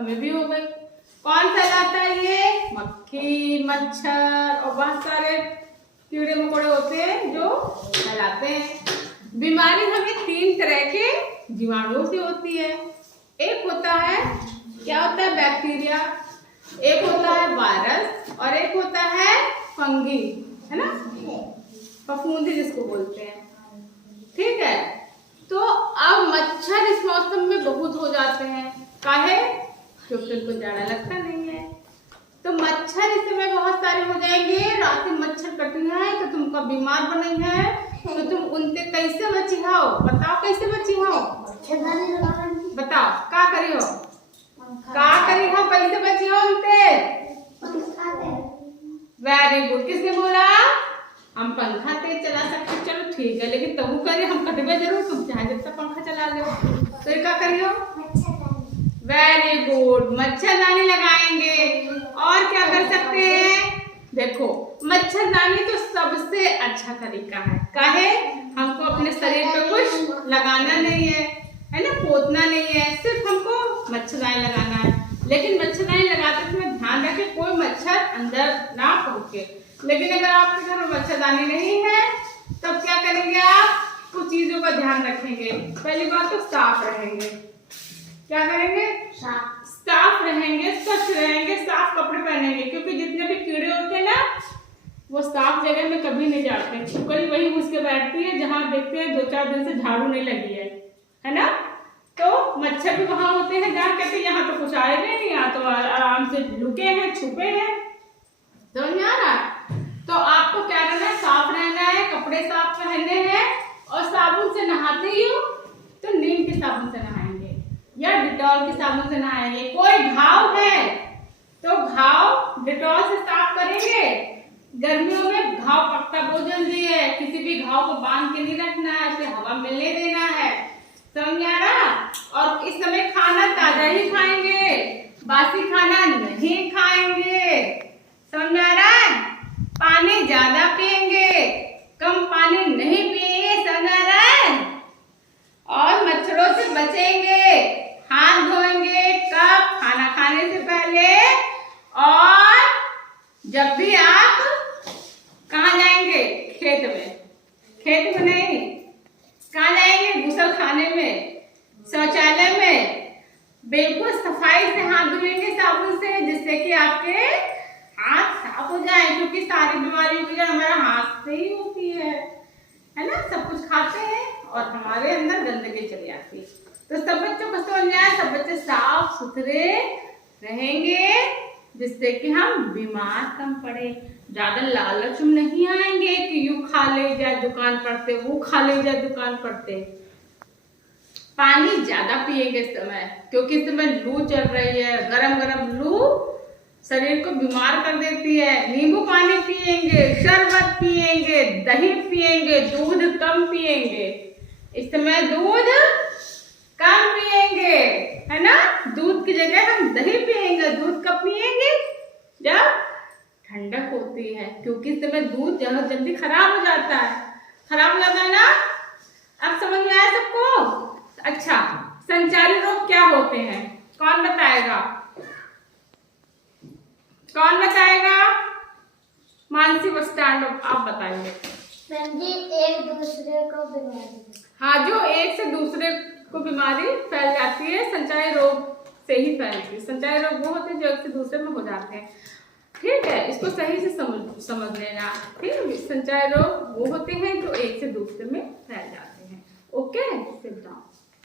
हमें भी हो गई। कौन फैलाता है? ये मक्खी, मच्छर और बहुत सारे कीड़े मकोड़े होते हैं जो फैलाते हैं। बीमारी हमें 3 तरह के जीवाणुओं से होती है। एक होता है, क्या होता है? बैक्टीरिया, एक होता है वायरस और एक होता है फंगी, है ना, फफूंदी जिसको बोलते हैं। ठीक है, तो अब मच्छर इस मौसम में बहुत हो जाते हैं। काहे? क्योंकि उनको जाड़ा लगता नहीं है। तो मच्छर इस समय बहुत सारे हो जाएंगे। रात में मच्छर कटी है तो तुमका बीमार बनी है, तो तुम उनसे कैसे बची हो? बताओ कैसे बची हो? बताओ क्या करी हो? क्या करी हो? कैसे बची हो उनसे? Very good. किसने बोला? हम पंखा तेज चला सकते, चलो ठीक है, लेकिन तबू करिए, हम कटवे जरूर, तुम चाहे जब तक पंखा चला लो। तो ये क्या करियो? वेरी गुड, मच्छरदानी लगाएंगे। और क्या कर सकते हैं? देखो, मच्छरदानी तो सबसे अच्छा तरीका है। काहे? हमको अपने शरीर पे कुछ लगाना नहीं है ना, पोतना नहीं है, सिर्फ हमको मच्छरदानी लगाना है। लेकिन मच्छरदानी लगाते समय ध्यान रखें कोई मच्छर अंदर ना पहुंचे। लेकिन अगर आपके घर में मच्छरदानी नहीं है तब क्या करेंगे आप? कुछ चीजों का ध्यान रखेंगे। पहली बात तो साफ रहेंगे। क्या करेंगे? साफ रहेंगे, स्वच्छ रहेंगे, साफ कपड़े पहनेंगे, क्योंकि जितने भी कीड़े होते हैं ना वो साफ जगह में कभी नहीं जाते। छिपकली वही घुस के बैठती है जहाँ देखते हैं 2-4 दिन से झाड़ू नहीं लगी है ना। तो मच्छर भी वहां होते हैं जहाँ कहते हैं यहाँ तो कुछ आएगा नहीं, यहाँ तो आराम से लुके हैं, छुपे हैं। समझ में आ रहा है? तो आपको क्या करना है? साफ रहना है, कपड़े साफ पहनने हैं, और साबुन से नहाते ही हो तो नीम के साबुन से नहाएंगे या डिटॉल के साबुन से नहाएंगे। कोई घाव है तो घाव डिटॉल से साफ करेंगे। गर्मियों में घाव पकता बहुत जल्दी है, किसी भी घाव को बांध के नहीं रखना है, उसे हवा मिलने देना है। समझ आ रहा? और इस समय खाना ताजा ही खाएंगे, बासी खाना नहीं खाएंगे। समझ आ रहा है? पानी ज्यादा पिएंगे, कम पानी नहीं पिएंगे। समझ आ रहा है? और मच्छरों से बचेंगे। हाथ धोएंगे कब? खाना खाने से पहले, और जब भी आप कहाँ जाएंगे? खेत में। खेत में नहीं, कहाँ जाएंगे? गुसल खाने में, शौचालय में। बिल्कुल सफाई से हाथ धुएंगे साबुन से, जिससे कि आपके हाथ साफ हो जाए, क्योंकि सारी बीमारियों की जड़ हमारा हाथ से ही होती है ना। सब कुछ खाते हैं और हमारे अंदर गंदगी चली आती है। तो सब बच्चों को समझ आए, सब बच्चे साफ सुथरे रहेंगे, जिससे कि हम बीमार कम पड़े। ज्यादा लालच में नहीं आएंगे कि यू खा ले जाए दुकान पड़ते, वो खा ले जाए दुकान पड़ते। पानी ज्यादा पिएंगे इस समय, क्योंकि इस समय लू चल रही है। गरम गरम लू शरीर को बीमार कर देती है। नींबू पानी पिएंगे, शरबत पिएंगे, दही पिएंगे, दूध कम पिएंगे। इस समय दूध कम पिएंगे, है ना। दूध की जगह हम दही पिएंगे। दूध कब पिएंगे? जब ठंडक होती है, क्योंकि इस समय दूध ज्यादा जल्दी खराब हो जाता है। खराब हो जाता है ना। अब समझ में आया सबको? अच्छा, संचारी रोग क्या होते हैं? कौन बताएगा? कौन बताएगा? मानसी बस स्टैंड अप, आप बताएंगे। एक दूसरे को बीमारी, हाँ, जो एक से दूसरे को बीमारी फैल जाती है, संचारी रोग से ही फैलती है। संचारी रोग वो होते हैं जो एक से दूसरे में हो जाते हैं। ठीक है, इसको सही से समझ लेना। ठीक है, संचारी रोग वो होते हैं जो एक